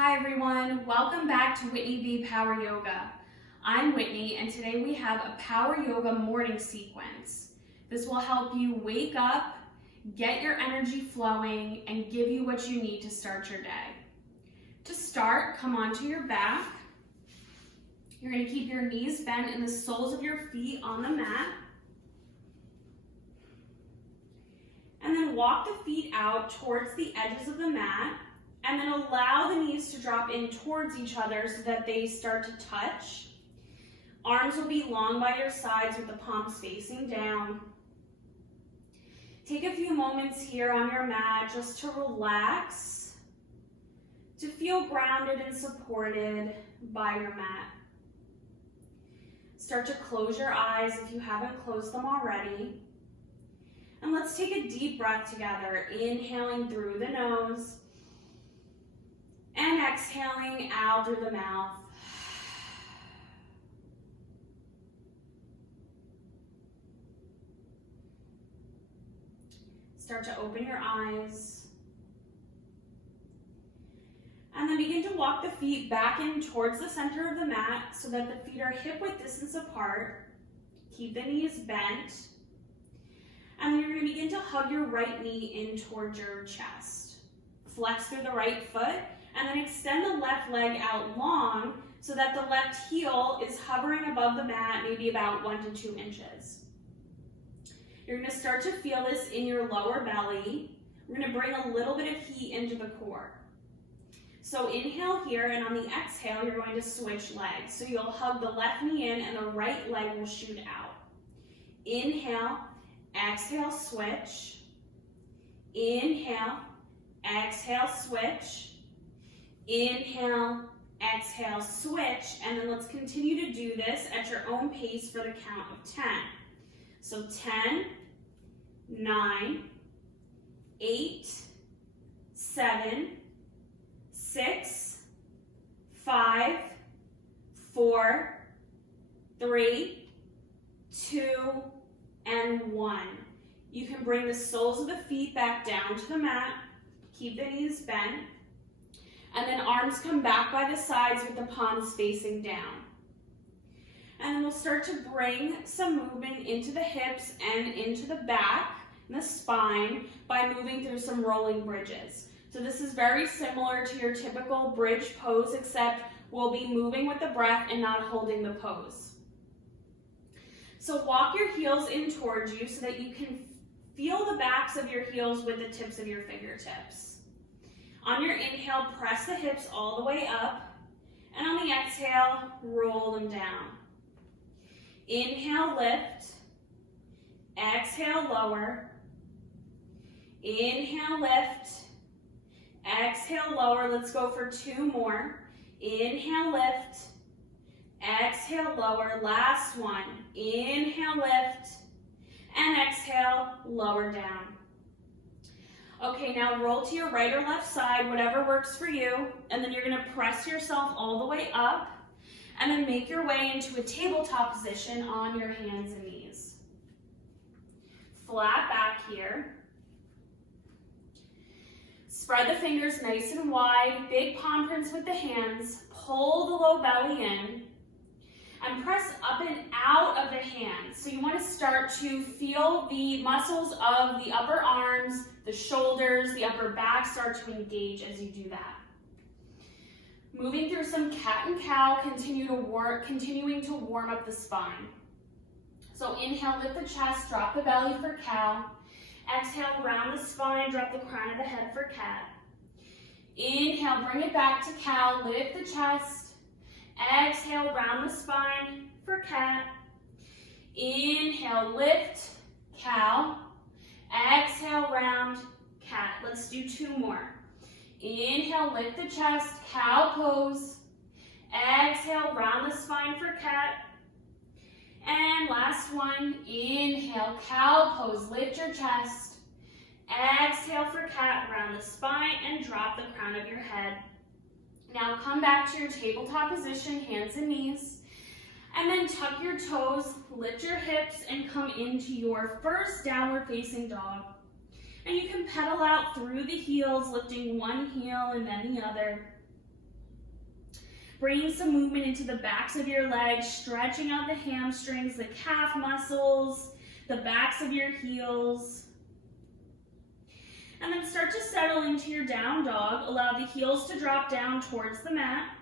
Hi everyone, welcome back to Whitney V Power Yoga. I'm Whitney and today we have a Power Yoga morning sequence. This will help you wake up, get your energy flowing, and give you what you need to start your day. To start, come onto your back. You're going to keep your knees bent and the soles of your feet on the mat. And then walk the feet out towards the edges of the mat. And then allow the knees to drop in towards each other so that they start to touch. Arms will be long by your sides with the palms facing down. Take a few moments here on your mat just to relax, to feel grounded and supported by your mat. Start to close your eyes if you haven't closed them already. And let's take a deep breath together, inhaling through the nose. And exhaling out through the mouth. Start to open your eyes. And then begin to walk the feet back in towards the center of the mat so that the feet are hip-width distance apart. Keep the knees bent. And then you're going to begin to hug your right knee in towards your chest. Flex through the right foot. And then extend the left leg out long so that the left heel is hovering above the mat, maybe about 1 to 2 inches. You're going to start to feel this in your lower belly. We're going to bring a little bit of heat into the core. So inhale here, and on the exhale, you're going to switch legs. So you'll hug the left knee in, and the right leg will shoot out. Inhale, exhale, switch. Inhale, exhale, switch. Inhale, exhale, switch, and then let's continue to do this at your own pace for the count of 10. So 10, 9, 8, 7, 6, 5, 4, 3, 2, and 1. You can bring the soles of the feet back down to the mat, keep the knees bent. And then arms come back by the sides with the palms facing down. And then we'll start to bring some movement into the hips and into the back and the spine by moving through some rolling bridges. So this is very similar to your typical bridge pose, except we'll be moving with the breath and not holding the pose. So walk your heels in towards you so that you can feel the backs of your heels with the tips of your fingertips. On your inhale, press the hips all the way up, and on the exhale, roll them down. Inhale, lift. Exhale, lower. Inhale, lift. Exhale, lower. Let's go for 2 more. Inhale, lift. Exhale, lower. Last one. Inhale, lift. And exhale, lower down. Okay, now roll to your right or left side, whatever works for you, and then you're going to press yourself all the way up, and then make your way into a tabletop position on your hands and knees. Flat back here. Spread the fingers nice and wide, big palm prints with the hands, pull the low belly in, and press up and out of the hands. So you want to start to feel the muscles of the upper arms, the shoulders, the upper back start to engage as you do that. Moving through some cat and cow, continuing to warm up the spine. So inhale, lift the chest, drop the belly for cow. Exhale, round the spine, drop the crown of the head for cat. Inhale, bring it back to cow, lift the chest. Exhale, round the spine for cat. Inhale, lift, cow. Exhale, round, cat. Let's do 2 more. Inhale, lift the chest, cow pose. Exhale, round the spine for cat. And last one, inhale, cow pose, lift your chest. Exhale for cat, round the spine, and drop the crown of your head. Now come back to your tabletop position, hands and knees, and then tuck your toes, lift your hips, and come into your first downward facing dog. And you can pedal out through the heels, lifting one heel and then the other. Bringing some movement into the backs of your legs, stretching out the hamstrings, the calf muscles, the backs of your heels. And then start to settle into your down dog. Allow the heels to drop down towards the mat.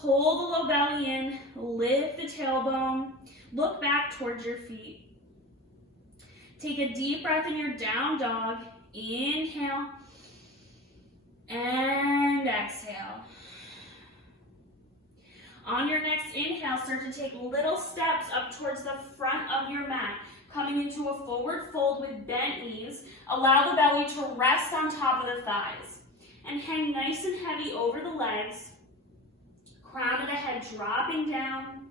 Pull the low belly in, lift the tailbone, look back towards your feet. Take a deep breath in your down dog. Inhale and exhale. On your next inhale, start to take little steps up towards the front of your mat, coming into a forward fold with bent knees. Allow the belly to rest on top of the thighs and hang nice and heavy over the legs. Crown of the head dropping down.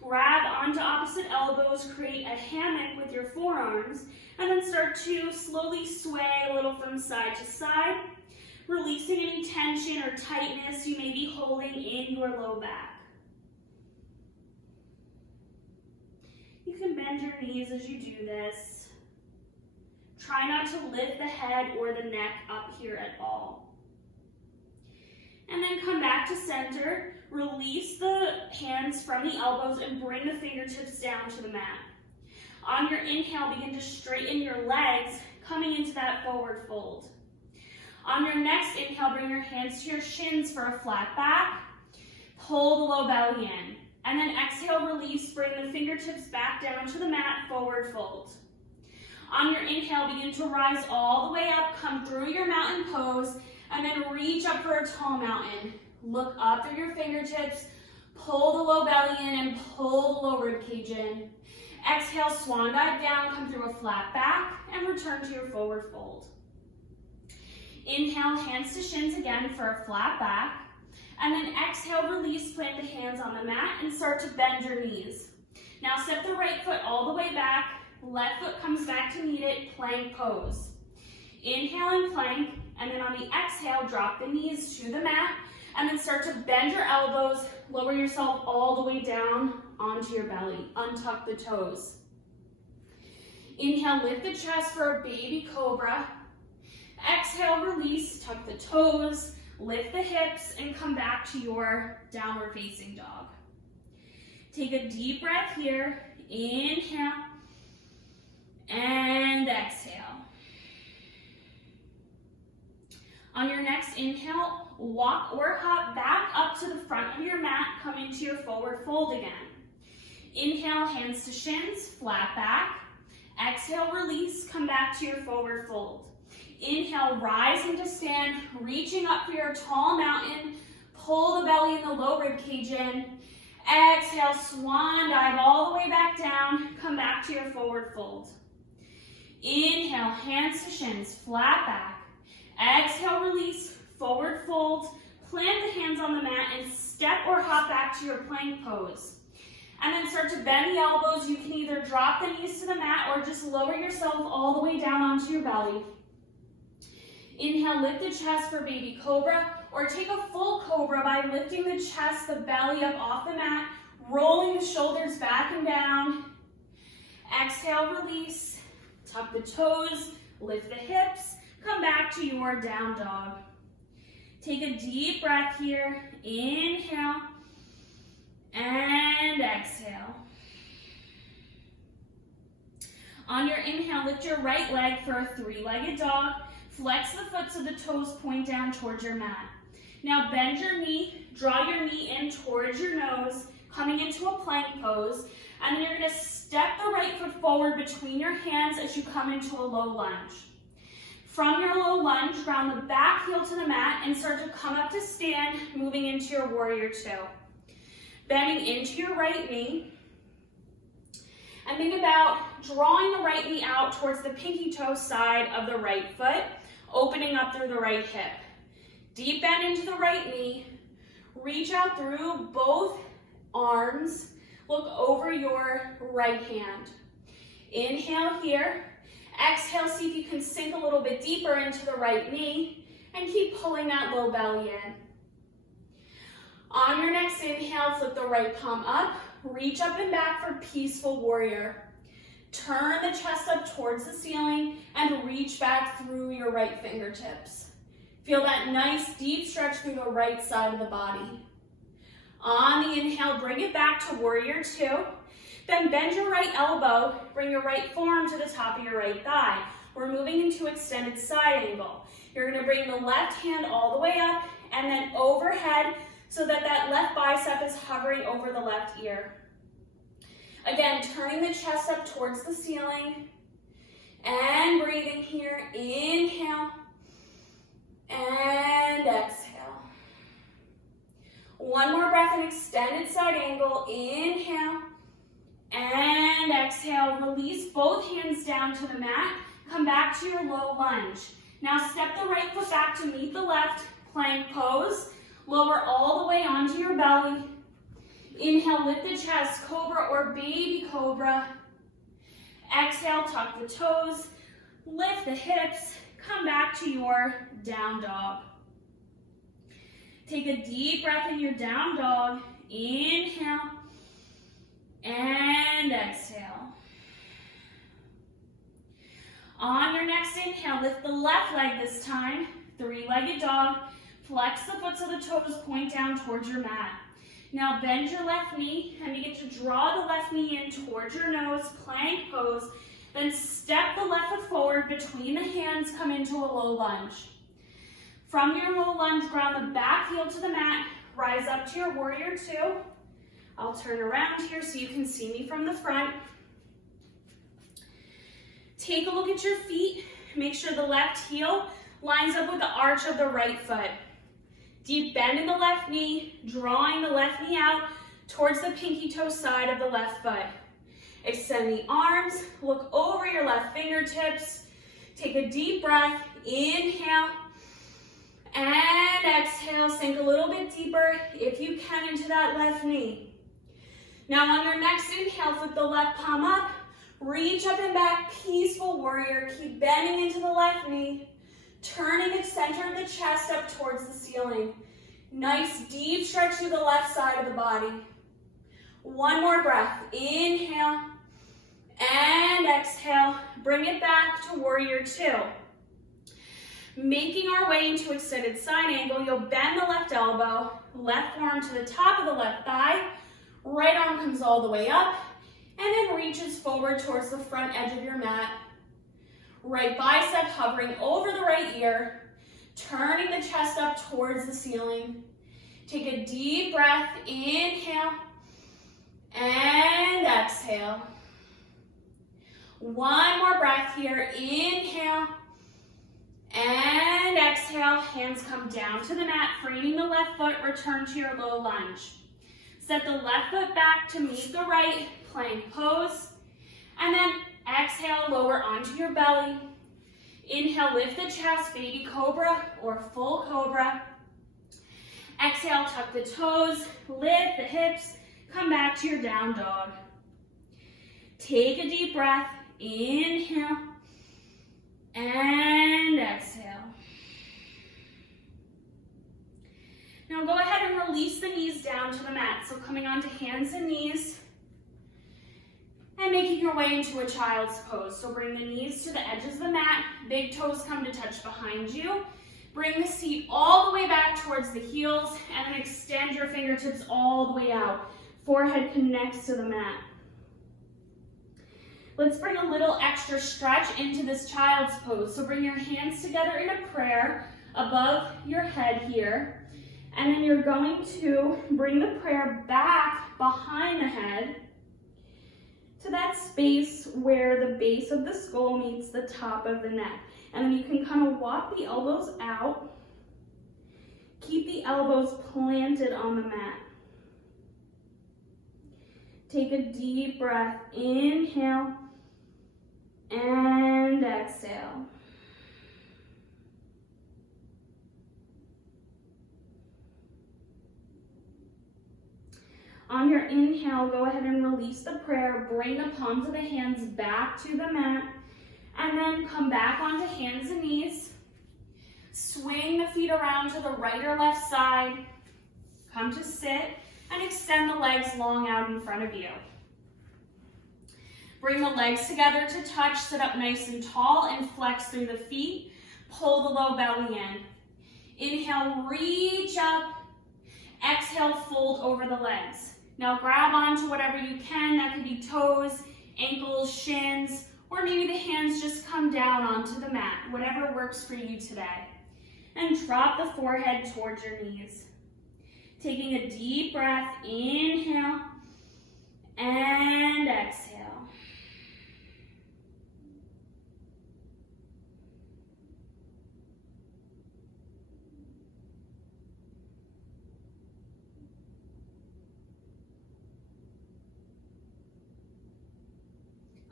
Grab onto opposite elbows, create a hammock with your forearms, and then start to slowly sway a little from side to side, releasing any tension or tightness you may be holding in your low back. You can bend your knees as you do this. Try not to lift the head or the neck up here at all. And then come back to center. Release the hands from the elbows and bring the fingertips down to the mat. On your inhale, begin to straighten your legs, coming into that forward fold. On your next inhale, bring your hands to your shins for a flat back. Pull the low belly in. And then exhale, release, bring the fingertips back down to the mat, forward fold. On your inhale, begin to rise all the way up, come through your mountain pose, and then reach up for a tall mountain. Look up through your fingertips, pull the low belly in and pull the low rib cage in. Exhale, swan dive down, come through a flat back, and return to your forward fold. Inhale, hands to shins again for a flat back. And then exhale, release, plant the hands on the mat and start to bend your knees. Now step the right foot all the way back, left foot comes back to meet it, plank pose. Inhale and plank, and then on the exhale, drop the knees to the mat, and then start to bend your elbows, lower yourself all the way down onto your belly, untuck the toes. Inhale, lift the chest for a baby cobra. Exhale, release, tuck the toes, lift the hips, and come back to your downward facing dog. Take a deep breath here. Inhale and exhale. On your next inhale, walk or hop back up to the front of your mat, come into your forward fold again. Inhale, hands to shins, flat back. Exhale, release, come back to your forward fold. Inhale, rise into stand, reaching up for your tall mountain. Pull the belly and the low rib cage in. Exhale, swan dive all the way back down. Come back to your forward fold. Inhale, hands to shins, flat back. Exhale, release, forward fold. Plant the hands on the mat and step or hop back to your plank pose. And then start to bend the elbows. You can either drop the knees to the mat or just lower yourself all the way down onto your belly. Inhale, lift the chest for baby cobra, or take a full cobra by lifting the chest, the belly up off the mat, rolling the shoulders back and down. Exhale, release, tuck the toes, lift the hips, come back to your down dog. Take a deep breath here. Inhale and exhale. On your inhale, lift your right leg for a three-legged dog. Flex the foot so the toes point down towards your mat. Now bend your knee, draw your knee in towards your nose, coming into a plank pose, and then you're going to step the right foot forward between your hands as you come into a low lunge. From your low lunge, ground the back heel to the mat and start to come up to stand, moving into your warrior two. Bending into your right knee, and think about drawing the right knee out towards the pinky toe side of the right foot, opening up through the right hip. Deep bend into the right knee, reach out through both arms, look over your right hand. Inhale here, exhale, see if you can sink a little bit deeper into the right knee, and keep pulling that low belly in. On your next inhale, flip the right palm up, reach up and back for peaceful warrior. Turn the chest up towards the ceiling and reach back through your right fingertips. Feel that nice deep stretch through the right side of the body. On the inhale, bring it back to warrior two. Then bend your right elbow, bring your right forearm to the top of your right thigh. We're moving into extended side angle. You're gonna bring the left hand all the way up and then overhead so that that left bicep is hovering over the left ear. Again, turning the chest up towards the ceiling and breathing here. Inhale and exhale. One more breath in extended side angle. Inhale and exhale. Release both hands down to the mat. Come back to your low lunge. Now step the right foot back to meet the left, plank pose. Lower all the way onto your belly. Inhale, lift the chest, cobra or baby cobra. Exhale, tuck the toes, lift the hips, come back to your down dog. Take a deep breath in your down dog. Inhale and exhale. On your next inhale, lift the left leg this time, three-legged dog. Flex the foot so the toes point down towards your mat. Now bend your left knee and begin to draw the left knee in towards your nose, plank pose. Then step the left foot forward between the hands, come into a low lunge. From your low lunge, ground the back heel to the mat, rise up to your warrior two. I'll turn around here so you can see me from the front. Take a look at your feet. Make sure the left heel lines up with the arch of the right foot. Deep bend in the left knee, drawing the left knee out towards the pinky toe side of the left foot. Extend the arms, look over your left fingertips. Take a deep breath, inhale, and exhale. Sink a little bit deeper if you can into that left knee. Now on your next inhale, flip the left palm up, reach up and back, peaceful warrior. Keep bending into the left knee. Turning the center of the chest up towards the ceiling. Nice deep stretch through the left side of the body. One more breath. Inhale and exhale. Bring it back to warrior two. Making our way into extended side angle, you'll bend the left elbow, left forearm to the top of the left thigh, right arm comes all the way up, and then reaches forward towards the front edge of your mat. Right bicep hovering over the right ear, turning the chest up towards the ceiling. Take a deep breath, inhale, and exhale. One more breath here, inhale, and exhale. Hands come down to the mat, framing the left foot, return to your low lunge. Set the left foot back to meet the right, plank pose, and then exhale, lower onto your belly. Inhale, lift the chest, baby cobra or full cobra. Exhale, tuck the toes, lift the hips, come back to your down dog. Take a deep breath, inhale, and exhale. Now go ahead and release the knees down to the mat. So coming onto hands and knees, and making your way into a child's pose. So bring the knees to the edges of the mat, big toes come to touch behind you. Bring the seat all the way back towards the heels, and then extend your fingertips all the way out. Forehead connects to the mat. Let's bring a little extra stretch into this child's pose. So bring your hands together in a prayer above your head here. And then you're going to bring the prayer back behind the head to that space where the base of the skull meets the top of the neck. And then you can kind of walk the elbows out. Keep the elbows planted on the mat. Take a deep breath. Inhale and exhale. On your inhale, go ahead and release the prayer. Bring the palms of the hands back to the mat. And then come back onto hands and knees. Swing the feet around to the right or left side. Come to sit and extend the legs long out in front of you. Bring the legs together to touch. Sit up nice and tall and flex through the feet. Pull the low belly in. Inhale, reach up. Exhale, fold. fold over the legs. Now grab onto whatever you can. That could be toes, ankles, shins, or maybe the hands just come down onto the mat, whatever works for you today. And drop the forehead towards your knees. Taking a deep breath, inhale and exhale.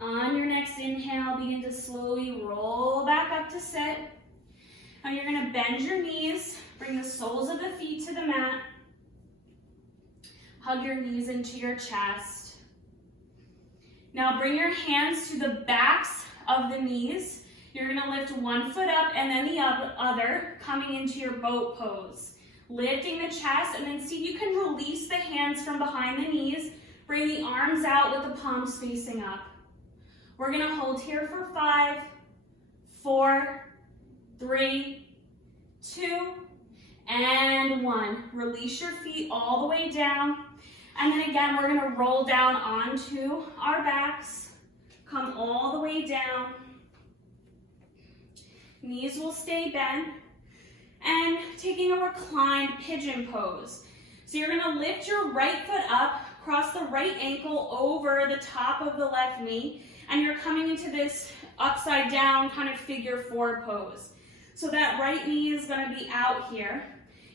On your next inhale, begin to slowly roll back up to sit. Now you're going to bend your knees, bring the soles of the feet to the mat. Hug your knees into your chest. Now bring your hands to the backs of the knees. You're going to lift one foot up and then the other, coming into your boat pose. Lifting the chest, and then see if you can release the hands from behind the knees. Bring the arms out with the palms facing up. We're going to hold here for 5, 4, 3, 2, and 1. Release your feet all the way down. And then again, we're going to roll down onto our backs. Come all the way down. Knees will stay bent. And taking a reclined pigeon pose. So you're going to lift your right foot up, cross the right ankle over the top of the left knee, and you're coming into this upside down kind of figure 4 pose. So that right knee is going to be out here.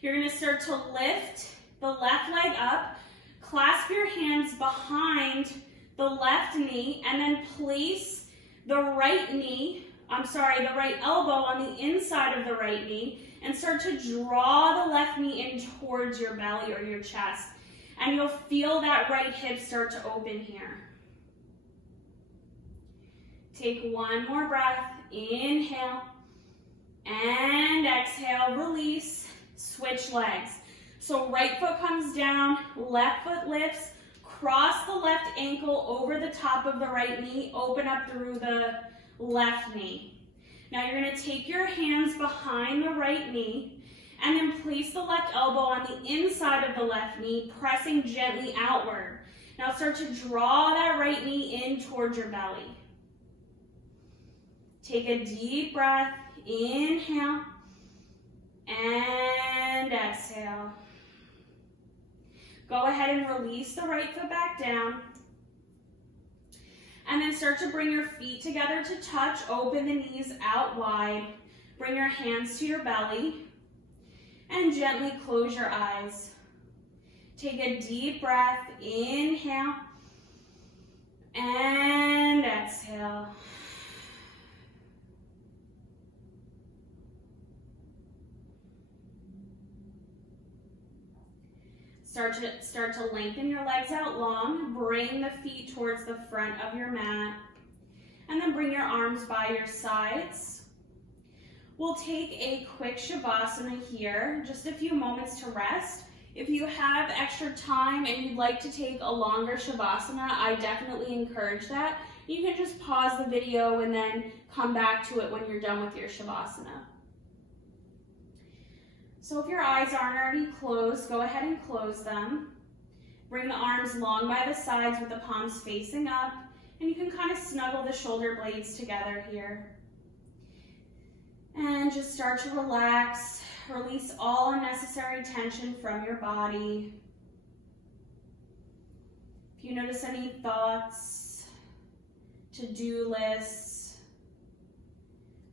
You're going to start to lift the left leg up, clasp your hands behind the left knee, and then place the right elbow on the inside of the right knee, and start to draw the left knee in towards your belly or your chest. And you'll feel that right hip start to open here. Take one more breath. Inhale and exhale. Release. Switch legs. So right foot comes down, left foot lifts, cross the left ankle over the top of the right knee, open up through the left knee. Now you're going to take your hands behind the right knee and then place the left elbow on the inside of the left knee, pressing gently outward. Now start to draw that right knee in towards your belly. Take a deep breath. Inhale and exhale. Go ahead and release the right foot back down. And then start to bring your feet together to touch. Open the knees out wide. Bring your hands to your belly. And gently close your eyes. Take a deep breath. Inhale. And exhale. Start to lengthen your legs out long. Bring the feet towards the front of your mat. And then bring your arms by your sides. We'll take a quick Shavasana here, just a few moments to rest. If you have extra time and you'd like to take a longer Shavasana, I definitely encourage that. You can just pause the video and then come back to it when you're done with your Shavasana. So if your eyes aren't already closed, go ahead and close them. Bring the arms long by the sides with the palms facing up, and you can kind of snuggle the shoulder blades together here. And just start to relax. Release all unnecessary tension from your body. If you notice any thoughts, to-do lists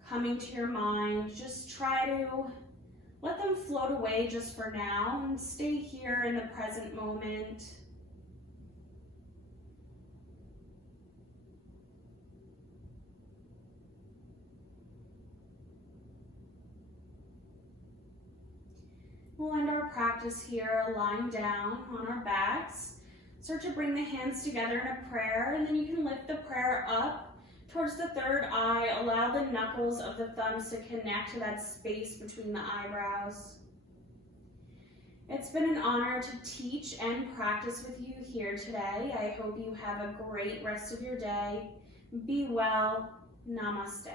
coming to your mind, just try to let them float away just for now and stay here in the present moment. We'll end our practice here lying down on our backs. Start to bring the hands together in a prayer, and then you can lift the prayer up towards the third eye. Allow the knuckles of the thumbs to connect to that space between the eyebrows. It's been an honor to teach and practice with you here today. I hope you have a great rest of your day. Be well. Namaste.